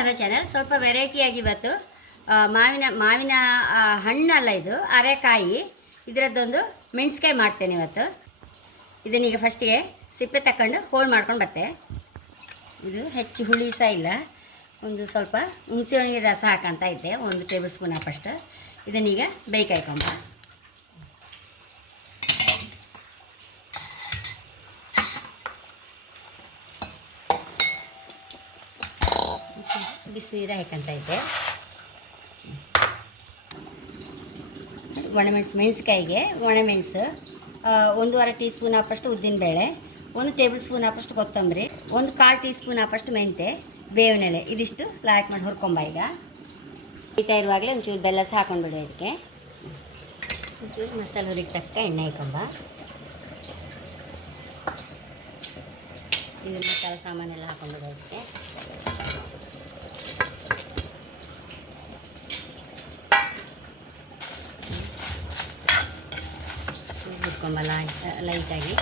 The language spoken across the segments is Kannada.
ರಾಧಾ ಚಾನಲ್. ಸ್ವಲ್ಪ ವೆರೈಟಿಯಾಗಿ ಇವತ್ತು ಮಾವಿನ ಹಣ್ಣಲ್ಲ, ಇದು ಅರೆಕಾಯಿ. ಇದರದ್ದೊಂದು ಮೆಣಸ್ಕಾಯಿ ಮಾಡ್ತೇನೆ ಇವತ್ತು. ಇದನ್ನೀಗ ಫಸ್ಟಿಗೆ ಸಿಪ್ಪೆ ತಗೊಂಡು ಹೋಳು ಮಾಡ್ಕೊಂಡು ಬರ್ತೇವೆ. ಇದು ಹೆಚ್ಚು ಹುಳಿ ಸಹ ಇಲ್ಲ, ಒಂದು ಸ್ವಲ್ಪ ಹುಣಸೆ ರಸ ಹಾಕಂತ ಇದ್ದೆ, 1 ಟೇಬಲ್ ಸ್ಪೂನ್ ಹಾಕಷ್ಟು. ಇದನ್ನೀಗ ಬೇಯ್ಕಾಯ್ಕೊಂಬ. ಬಿಸಿನೀರು ಹಾಕಂತ ಇದ್ದೆ. ಮೆಣಸಿಕಾಯಿಗೆ ಒಣಮೆಣಸು 1/2 ಟೀ ಸ್ಪೂನ್ ಹಾಕಷ್ಟು ಉದ್ದಿನಬೇಳೆ, 1 ಟೇಬಲ್ ಸ್ಪೂನ್ ಹಾಕಷ್ಟು ಕೊತ್ತಂಬರಿ, 1/4 ಟೀ ಸ್ಪೂನ್ ಹಾಕಷ್ಟು ಮೆಂತೆ, ಬೇವಿನ ಎಲೆ, ಇದಿಷ್ಟು ಲಾಯ್ಕ್ ಮಾಡಿ ಹುರ್ಕೊಂಬ. ಈಗ ಬೇಯ್ತಾ ಇರುವಾಗಲೇ ಒಂಚೂರು ಬೆಲ್ಲ ಸಹ ಹಾಕೊಂಡ್ಬಿಡು. ಇದಕ್ಕೆ ಒಂಚೂರು ಮಸಾಲೆ ಹುರಿಗೆ ತಕ್ಕ ಎಣ್ಣೆ ಹಾಕೊಂಬ. ಇದು ಮಸಾಲೆ ಸಾಮಾನೆಲ್ಲ ಹಾಕೊಂಡ್ಬಿಡು. ಇದಕ್ಕೆ ಹುರ್ಕೊಂಬ ಲೈಟಾಗಿ.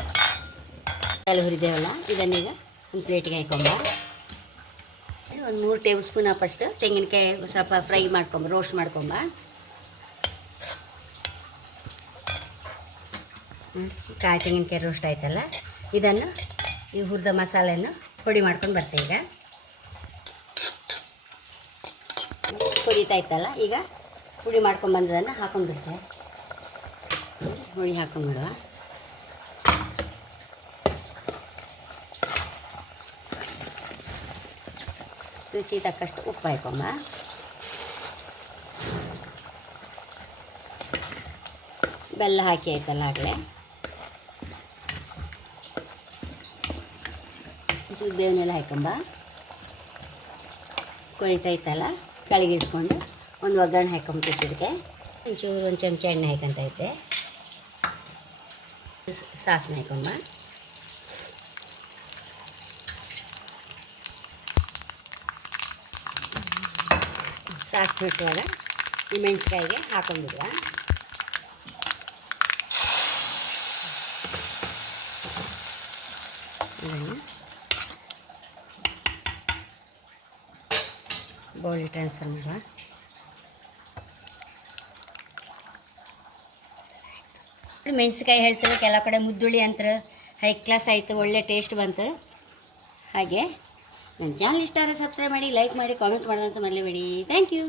ಮಸಾಲೆ ಹುರಿದೇವಲ್ಲ, ಇದನ್ನೀಗ ಒಂದು ಪ್ಲೇಟಿಗೆ ಹಾಕೊಂಬ. 1 3 ಟೇಬಲ್ ಸ್ಪೂನ್ ಫಸ್ಟ್ ತೆಂಗಿನಕಾಯಿ ಸ್ವಲ್ಪ ಫ್ರೈ ಮಾಡ್ಕೊಂಬ, ರೋಸ್ಟ್ ಮಾಡ್ಕೊಂಬ. ಕಾಯಿ ತೆಂಗಿನಕಾಯಿ ರೋಸ್ಟ್ ಆಯ್ತಲ್ಲ, ಇದನ್ನು ಈ ಹುರಿದ ಮಸಾಲೆಯನ್ನು ಪುಡಿ ಮಾಡ್ಕೊಂಡು ಬರ್ತೇವೆ. ಈಗ ಕುದೀತಾ ಇತ್ತಲ್ಲ, ಈಗ ಪುಡಿ ಮಾಡ್ಕೊಂಬಂದದನ್ನು ಹಾಕೊಂಡ್ಬಿಡ್ತೇವೆ. ಹುಳಿ ಹಾಕೊಂಡ್ಬಿಡುವ. ರುಚಿ ತಕ್ಕಷ್ಟು ಉಪ್ಪು ಹಾಕೊಂಬ. ಬೆಲ್ಲ ಹಾಕಿ ಆಯ್ತಲ್ಲ ಆಗಲೇ. ಒಂಚೂರು ಬೇವಿನೆಲ್ಲ ಹಾಕೊಂಬ. ಕೊಯ್ತಾ ಇತ್ತಲ್ಲ, ಕೆಳಗಿಳಿಸ್ಕೊಂಡು ಒಂದು ಒಗ್ಗರಣೆ ಹಾಕೊಂಬಿಟ್ಟಿದ್ದಕ್ಕೆ ಒಂಚೂರು 1 ಚಮಚ ಎಣ್ಣೆ ಹಾಕಂತ ಇದ್ದೆ. ಸಾಸಿವೆ ಹಾಕೊಂಬ. ಸಾಸಿವೆ ಬಿಟ್ಟುವಾಗ ಈ ಮೆಣಸಿಕಾಯಿಗೆ ಹಾಕೊಂಡ್ಬಿಡುವ. ಇದನ್ನು ಬೌಲಿಗೆ ಟ್ರಾನ್ಸ್ಫರ್ ಮಾಡುವ. ಮೆಣಸಿಕಾಯಿ ಹೇಳ್ತಾರೆ, ಕೆಲವು ಕಡೆ ಮುದ್ದುಳಿ ಅಂತಾರೆ, ಹೈ ಕ್ಲಾಸ್ ಆಯಿತು, ಒಳ್ಳೆ ಟೇಸ್ಟ್ ಬಂತು. ಹಾಗೆ ನನ್ನ ಚಾನಲ್ ಇಷ್ಟ ಆದರೆ ಸಬ್ಸ್ಕ್ರೈಬ್ ಮಾಡಿ, ಲೈಕ್ ಮಾಡಿ, ಕಾಮೆಂಟ್ ಮಾಡೋದಂತ ಮರಿಬೇಡಿ. Thank you.